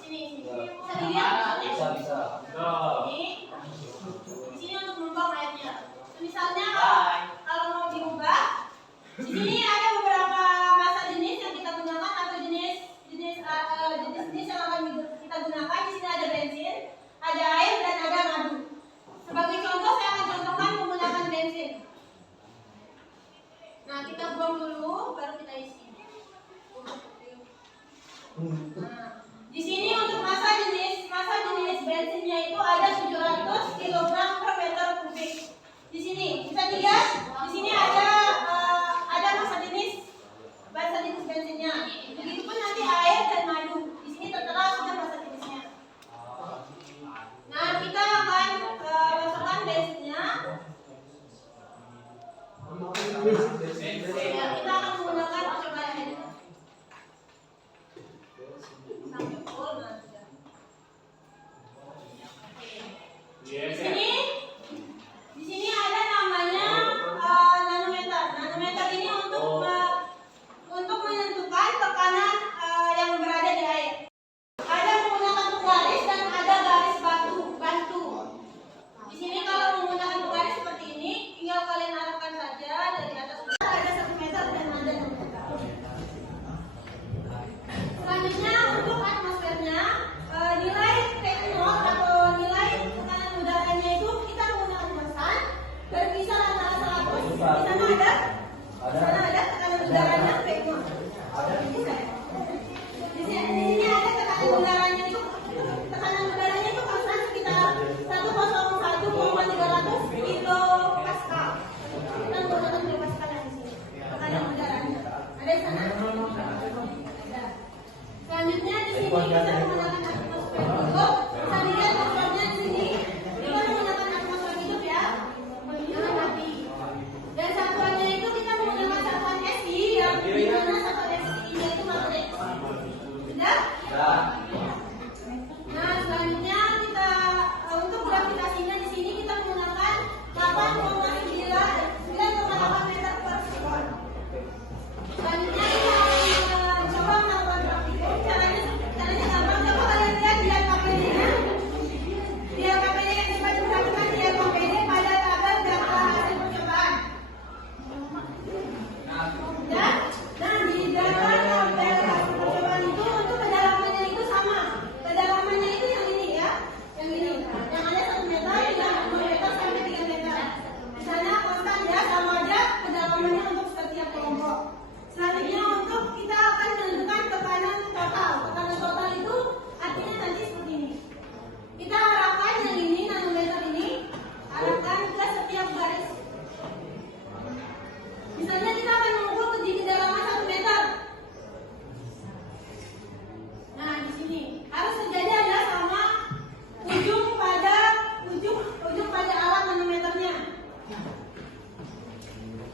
Sini. Bisa dilihat bisa. Ini. Di sini untuk menumpang airnya. Misalnya kalau mau diubah, di sini ada beberapa masa jenis yang kita gunakan atau jenis yang akan kita gunakan. Di sini ada bensin, ada air dan ada madu. Sebagai contoh saya akan contohkan menggunakan bensin. Nah, kita buang dulu baru kita isi. Nah, di sini untuk masa jenis bensinnya itu ada 700 kg per meter kubik. Di sini bisa dilihat, di sini ada masa jenis bensinnya. Begitupun nanti air dan madu. Di sini tertera sudah masa jenisnya. Nah, kita akan masukkan bensinnya. Ya, kita akan menggunakan percobaan ini. Sampai full nanti. Di sini ada namanya nanometer. Nanometer ini untuk menentukan tekanan yang berada di air. Ada menggunakan penggaris dan ada garis bantu. Di sini kalau menggunakan penggaris seperti ini, tinggal kalian arahkan saja dari atas. Ada 1 meter dan ada 2 meter. Selanjutnya untuk atmosfernya, nilai P0 atau nilai tekanan udaranya itu kita menggunakan mesan berkisar antara 100. Di sana ada tekanan udaranya P0. Di sini ada tekanan udaranya itu konstan sekitar 101,300 kilopascal. Kita menggunakan kilopascal di sini. Tekanan udaranya ada di sana. Selanjutnya di sini kita menggunakan atmosfer hidup. Bisa dilihat atmosfernya di sini. Kita menggunakan atmosfer hidup ya, jangan mati. Dan satuannya itu kita menggunakan satuan SI yang dimana satuan SI-nya itu materai. Sudah? Nah, selanjutnya kita untuk gravitasinya di sini kita menggunakan 9,8 meter per sekon. Selanjutnya kita akan coba melakukan praktikum. Caranya gampang. Coba kalian lihat di KPD-nya. Di KPD yang coba diperhatikan di KPD pada tabel data hasil percobaan. Dan di data tabel hasil percobaan itu untuk kedalamannya itu sama. Kedalamannya itu yang ini ya, yang ini. Yang ada 1 meter, 2 meter sampai 3 meter. Di sana konstan ya, sama aja kedalamannya untuk setiap kelompok. Selanjutnya untuk kita akan menentukan tekanan total. Tekanan total itu artinya nanti seperti ini. Kita arahkan yang ini, nanometer ini, arahkan ke setiap garis. Misalnya kita akan mengukur di kedalaman 1 meter. Nah, di sini harus terjadi adalah sama ujung pada alat nanometernya.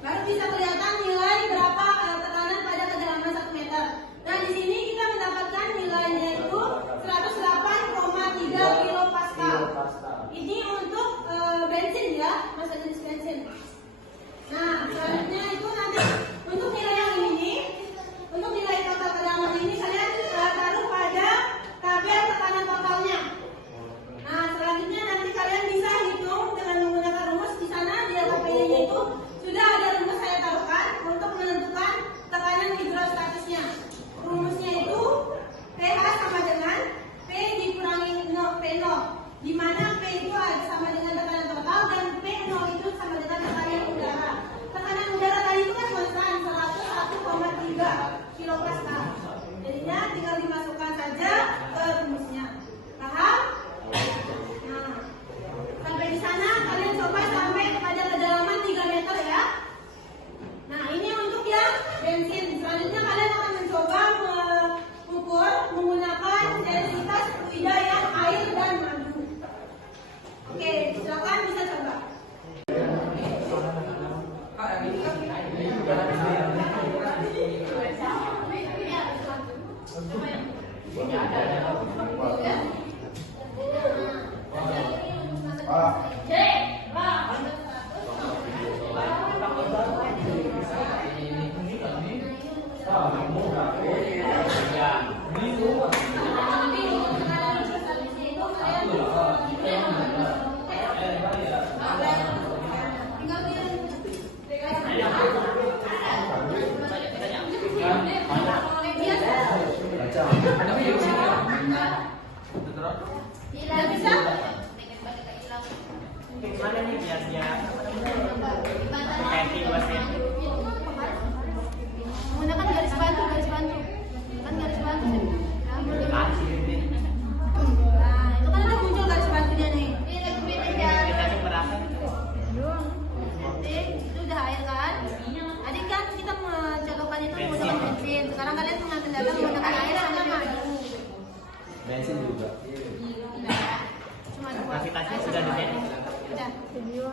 Baru bisa kelihatan nilai berapa tekanan pada kedalaman 1 meter. Nah, di sini kita mendapatkan nilainya itu 108,3 kilopascal. Ini untuk bensin ya, masa jenis bensin. Nah, selanjutnya itu nanti untuk nilai yang ini, untuk nilai total kedalaman ini kalian taruh pada tabel tekanan totalnya. Nah, selanjutnya nanti kalian bisa hitung dengan menggunakan rumus. Di sana di LKPD-nya itu sudah ada rumus saya taruhkan untuk menentukan tekanan hidrostatisnya. Rumusnya itu pH sama dengan P dikurangi P0, di mana P itu sama dengan tekanan total dan P0 itu sama dengan tekanan udara. Tekanan udara tadi itu kan konstan 101,3 kilopascal. Jadinya tinggal dimasukkan saja ke rumusnya. Paham? Nah, sampai di sana kalian coba sampai kepada kedalaman 3 meter ya. Nah, ini untuk yang bensin. Selanjutnya kalian akan mencoba mengukur menggunakan densitas fluida yang air dan madu. Oke, silakan bisa coba. Ini bensin juga. Cuma Kapasitasnya sudah di sini. udah video.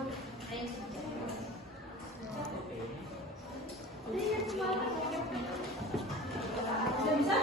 Sudah bisa?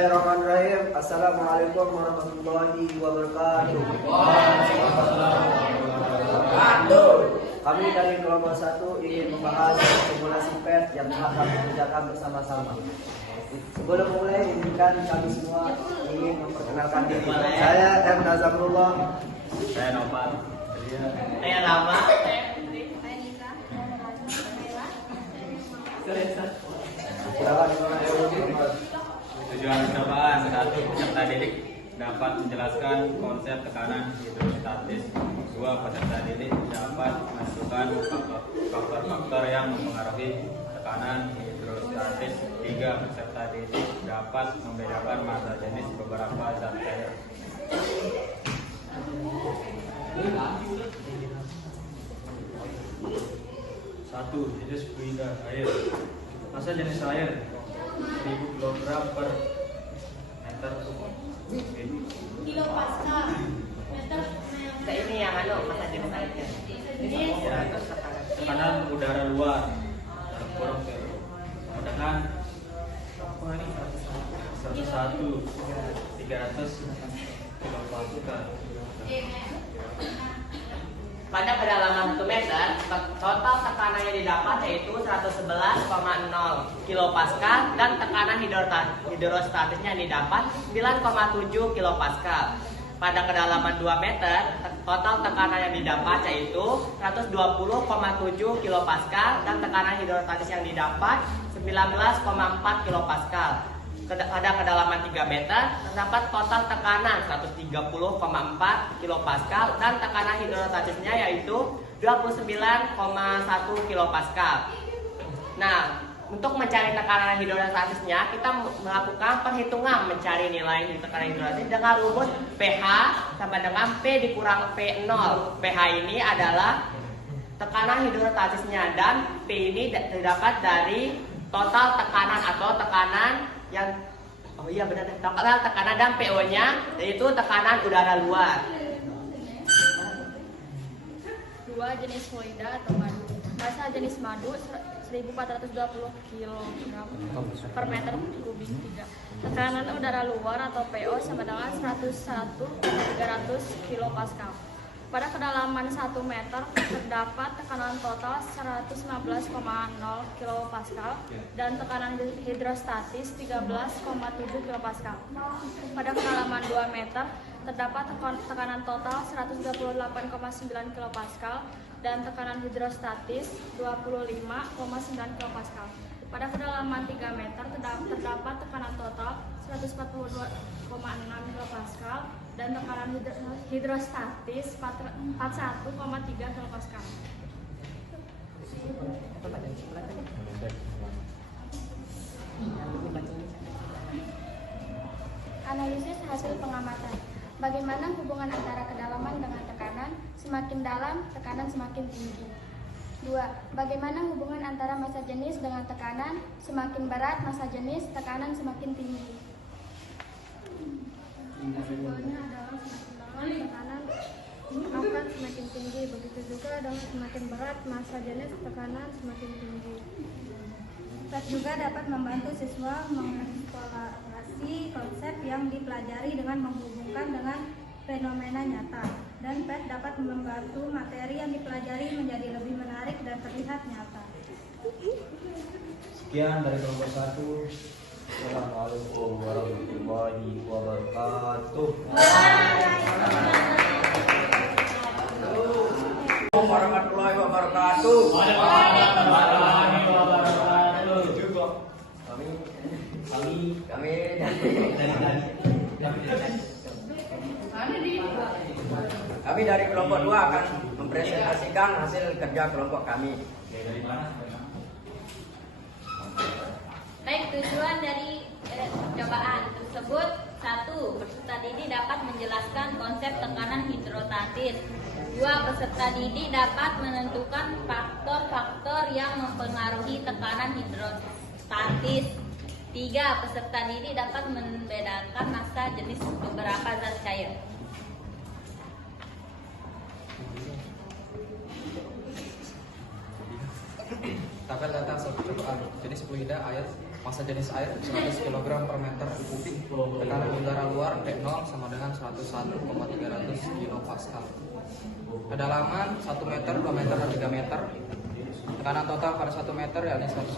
Bismillahirrahmanirrahim. Assalamualaikum warahmatullahi wabarakatuh. Kami dari kelompok 1 ingin membahas simulasi PET yang telah kami kerjakan bersama-sama. Sebelum mulai, izinkan kami semua ingin memperkenalkan diri. Saya M. Nazamullah. Saya Noval. Saya Lama. Tujuan percobaan 1. Peserta didik dapat menjelaskan konsep tekanan hidrostatis. 2. Peserta didik dapat menentukan faktor-faktor yang mempengaruhi tekanan hidrostatis. 3. Peserta didik dapat membedakan massa jenis beberapa zat cair. Satu, jenis fluida air. Massa jenis air 1000 kg per meter kubik. Kilo pascal meter. Ini yang masa jenis airnya. Tekanan udara luar dalam kurung PO. Dengan 101 300 kilopascal. Pada kedalaman 1 meter, total tekanan yang didapat yaitu 111,0 kilopascal dan tekanan hidrostatisnya yang didapat 9,7 kilopascal. Pada kedalaman 2 meter, total tekanan yang didapat yaitu 120,7 kilopascal dan tekanan hidrostatis yang didapat 19,4 kilopascal. Pada kedalaman 3 meter terdapat total tekanan 130,4 kilopascal dan tekanan hidrostatisnya yaitu 29,1 kilopascal. Nah, untuk mencari tekanan hidrostatisnya kita melakukan perhitungan mencari nilai tekanan hidrostatis dengan rumus pH sama dengan P dikurang P0. pH ini adalah tekanan hidrostatisnya dan P ini terdapat dari total tekanan atau tekanan yang total tekanan dan PO-nya yaitu tekanan udara luar. 2. Jenis fluida atau madu. Massa jenis madu 1420 kg per meter kubik 3. Tekanan udara luar atau PO sama dengan 101,300 kilopascal. Pada kedalaman 1 meter terdapat tekanan total 115,0 kilopascal dan tekanan hidrostatis 13,7 kilopascal. Pada kedalaman 2 meter terdapat tekanan total 138,9 kilopascal dan tekanan hidrostatis 25,9 kilopascal. Pada kedalaman 3 meter terdapat tekanan total 142,6 kilopascal dan tekanan hidrostatis 41,3 kilopascal. Analisis hasil pengamatan. Bagaimana hubungan antara kedalaman dengan tekanan? Semakin dalam, tekanan semakin tinggi. 2. Bagaimana hubungan antara massa jenis dengan tekanan? Semakin berat massa jenis, tekanan semakin tinggi. Kesimpulannya adalah semakin dalam tekanan akan semakin tinggi. Begitu juga dengan semakin berat massa jenis, tekanan semakin tinggi. PET juga dapat membantu siswa mengeksplorasi konsep yang dipelajari dengan menghubungkan dengan fenomena nyata. Dan PET dapat membantu materi yang dipelajari menjadi lebih menarik dan terlihat nyata. Sekian dari kelompok 1. Assalamualaikum warahmatullahi wabarakatuh. Assalamualaikum warahmatullahi wabarakatuh. Kami dari kelompok 2 akan mempresentasikan hasil kerja kelompok kami. Baik, tujuan dari percobaan tersebut: 1. Peserta didik dapat menjelaskan konsep tekanan hidrostatis. 2. Peserta didik dapat menentukan faktor-faktor yang mempengaruhi tekanan hidrostatis. 3. Peserta didik dapat membedakan massa jenis beberapa zat cair. Tabel data hasil percobaan. Jenis fluida air, massa jenis air 100 kg per meter kubik, tekanan udara luar P0 sama dengan 101,300 kilopascal. Kedalaman 1 meter, 2 meter, dan 3 meter. Tekanan total pada 1 meter yakni 112,2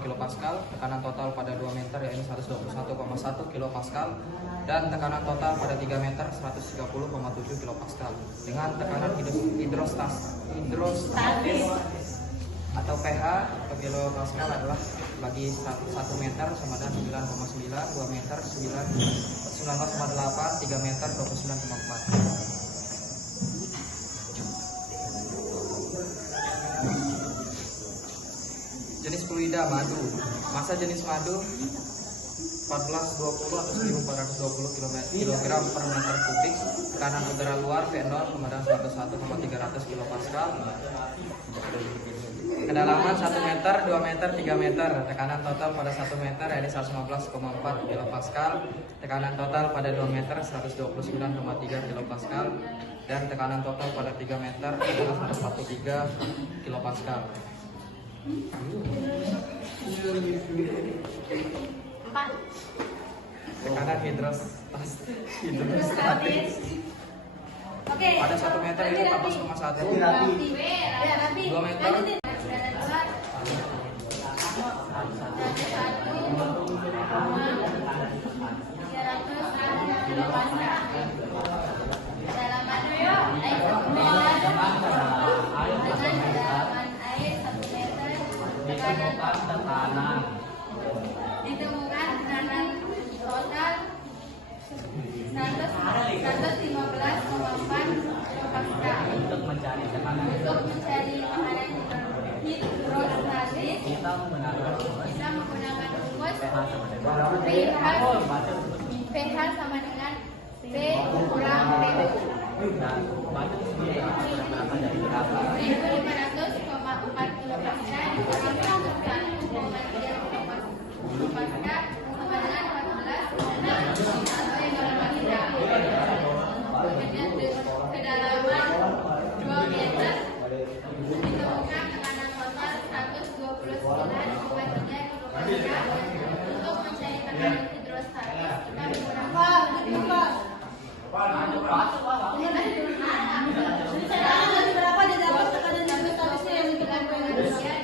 kilopascal, tekanan total pada 2 meter yakni 121,1 kilopascal, dan tekanan total pada 3 meter 130,7 kilopascal. Dengan tekanan hidrostatis atau pH atau kilopascal adalah bagi 1 meter sama dengan 9,9, 2 meter 19,8, 3 meter 29,4. Jenis fluida madu. Massa jenis madu 1420 atau 1420 kg per meter kubik. Tekanan udara luar P0 sama dengan 101,300 kilopascal. Kedalaman 1 meter, 2 meter, 3 meter. Tekanan total pada 1 meter yaitu 115,4 kilopascal. Tekanan total pada 2 meter 129,3 kilopascal. Dan tekanan total pada 3 meter adalah 143 kilopascal. 4. Tekanan hidrostatis Oke. pada 1 meter itu 14,1. Ya, Rabi. 2 meter. Lanjutin. Ditemukan tekanan total 115,4 kilopascal. Untuk mencari tekanan Untuk mencari tekanan hidrostatis, kita menggunakan rumus pH sama dengan P kurang PU. dan batu sendiri berapa dari berapa? 1500,4 kilopascal dikurang 1,3 kilopascal sama dengan 14,6. Kedalaman 2 meter ditemukan tekanan total 129,3 kilopascal. Untuk mencari tekanan hidrostatis kita menggunakan Berapa dia dapat tekanan hidrostatisnya yang dilakukan?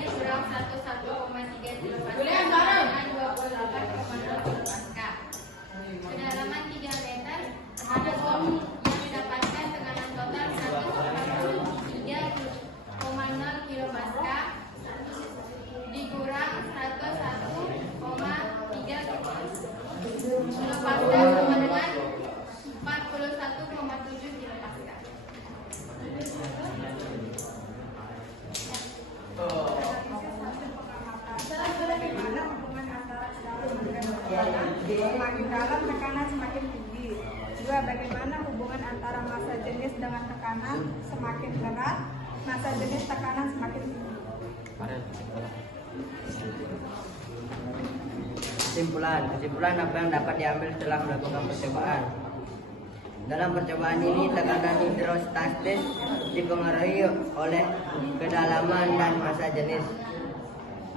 dikurang 1,3 kilopascal dengan 28,0 kilopascal. Kedalaman 3 meter ada bom yang mendapatkan tekanan total 143,0 kilopascal dikurang 101,3 kilopascal sama dengan 41,7 kilopascal. Bagaimana hubungan antara kedalaman dan tekanan? Semakin dalam tekanan semakin tinggi. 2. Bagaimana hubungan antara massa jenis dengan tekanan? Semakin berat, massa jenis tekanan semakin tinggi. Kesimpulan apa yang dapat diambil setelah melakukan percobaan. Dalam percobaan ini tekanan hidrostatis dipengaruhi oleh kedalaman dan massa jenis.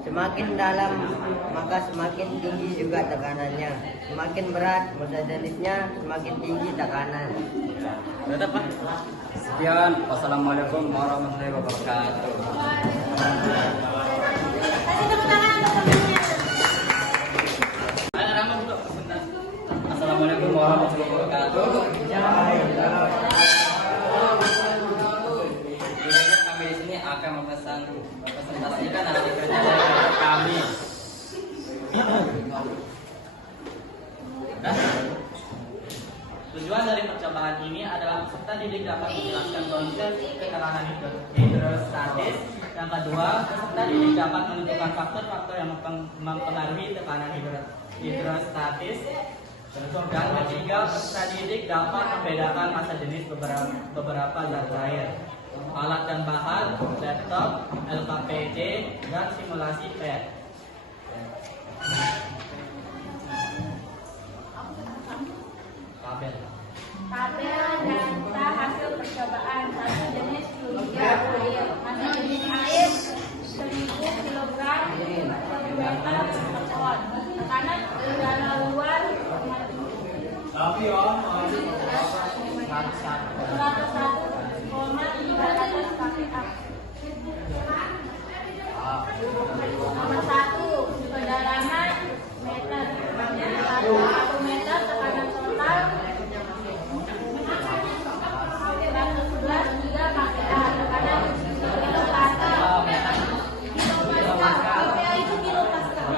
Semakin dalam maka semakin tinggi juga tekanannya. Semakin berat massa jenisnya, semakin tinggi tekanan. Tetap Pak. Sekian. Wassalamualaikum warahmatullahi wabarakatuh. Kasih tepuk tangan untuk temennya. Assalamualaikum warahmatullahi wabarakatuh. Kami di sini akan mempresentasikan hasil kerja dari kami. Tujuan dari percobaan ini adalah peserta didik dapat menjelaskan konsep tekanan hidrostatis. Yang kedua, peserta didik dapat menentukan faktor-faktor yang mempengaruhi tekanan hidrostatis. Dan ketiga, peserta didik dapat membedakan massa jenis beberapa zat cair, alat dan bahan, laptop, LKPD, dan simulasi PET. Tabel data hasil percobaan. Satu jenis fluida air. Massa jenis air 1000 kg per meter per ton. Tekanan udara luar 101,300 kPa. Nomor 1 kedalaman meter. 1 meter tekanan total 111,3 kPa. Tekanan kilopascal. KPA itu kilopascal.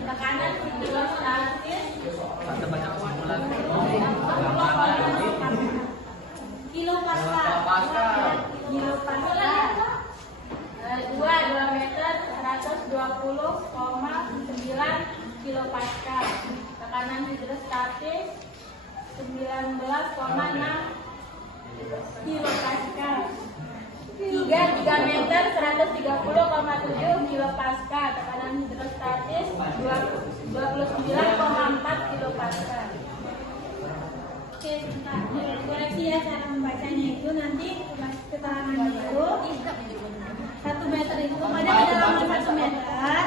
Tekanan hidrostatis Kilopascal. kilopascal. 2 meter 120,9 kilopascal. Tekanan hidrostatis 19,6 kilopascal. 3 meter 130,7 kilopascal. Tekanan hidrostatis 29,4 kilopascal. Oke, sebentar. Koreksi ya cara membacanya itu nanti keterangannya itu 1 meter itu pada kedalaman 1 meter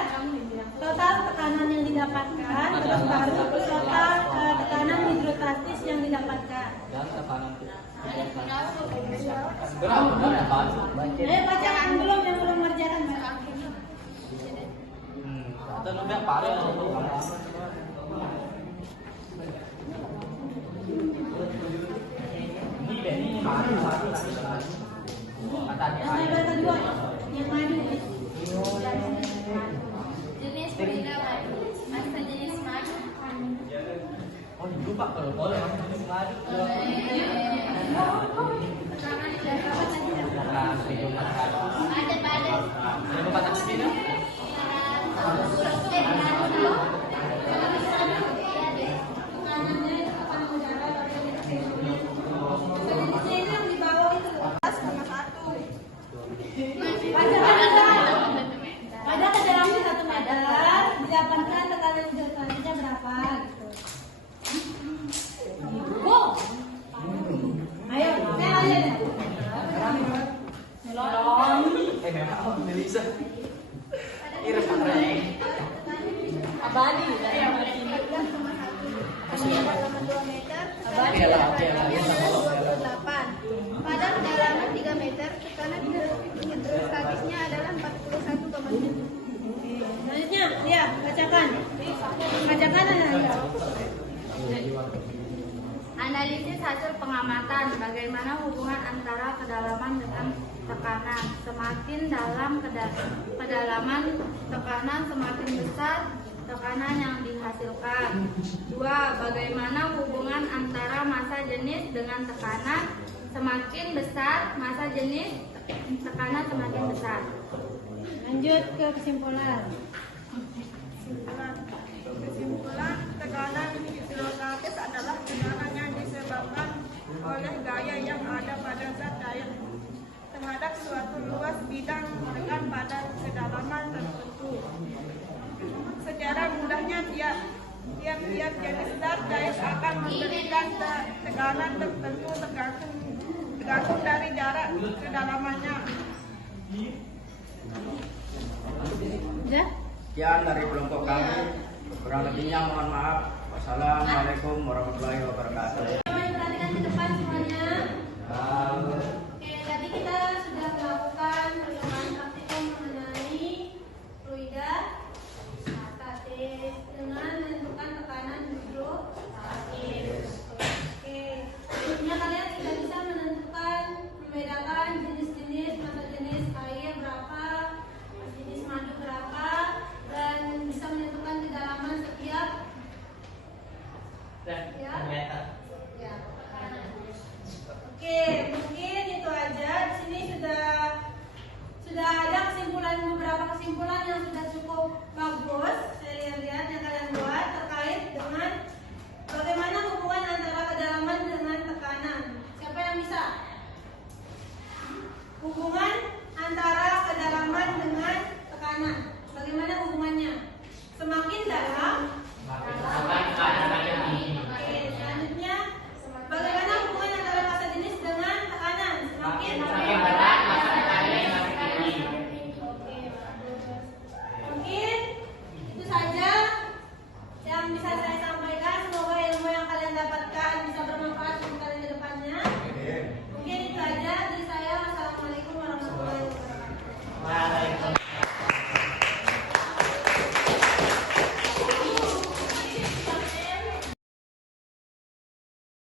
total tekanan yang didapatkan terus baru total tekanan hidrostatis yang didapatkan. Dan tekanan Bacaan belum yang belum mengerjakan Mbak. Atau udah parah Yang kedua, yang madu. Jenis fluida madu. Masa jenis madu. Oh, lupa kalau boleh jenis madu. Pada kedalaman 1 meter didapatkan tekanan hidrostatisnya berapa gitu. Ayo, Memang Melisa. Abadi. Kedalaman 2 meter, tekanan hidrostatisnya 28. Pada kedalaman 3 meter, tekanan hidrostatisnya adalah 41,7. Selanjutnya, lihat, bacakan. Bacakan Anda. Analisis hasil pengamatan bagaimana hubungan antara kedalaman dengan tekanan. Semakin dalam kedalaman tekanan, semakin besar tekanan yang dihasilkan. 2. Bagaimana hubungan antara massa jenis dengan tekanan. Semakin besar massa jenis, tekanan semakin besar. Lanjut ke kesimpulan. Kesimpulan, tekanan hidrostatis adalah tekanan yang disebabkan oleh gaya yang ada pada zat daya terhadap suatu luas bidang tekan pada kedalaman tertentu. Secara mudahnya tiap-tiap jenis zat daya akan memberikan tekanan tertentu tergantung dari jarak kedalamannya. Ya? Sekian dari kelompok kami. Kurang lebihnya mohon maaf. Wassalamualaikum warahmatullahi wabarakatuh. Perhatikan ke depan semuanya. Oke, tadi kita sudah melakukan percobaan praktikum mengenai fluida statis dengan menentukan tekanan hidrostatis. Oke, berikutnya kalian tidak bisa menentukan membedakan jenis-jenis massa jenis air berapa, jenis madu berapa, dan bisa menentukan kedalaman setiap ya. Oke, mungkin itu aja. Di sini sudah ada beberapa kesimpulan yang sudah cukup bagus. Saya lihat yang kalian buat terkait dengan bagaimana hubungan antara kedalaman dengan tekanan. Siapa yang bisa? Hubungan antara kedalaman dengan tekanan.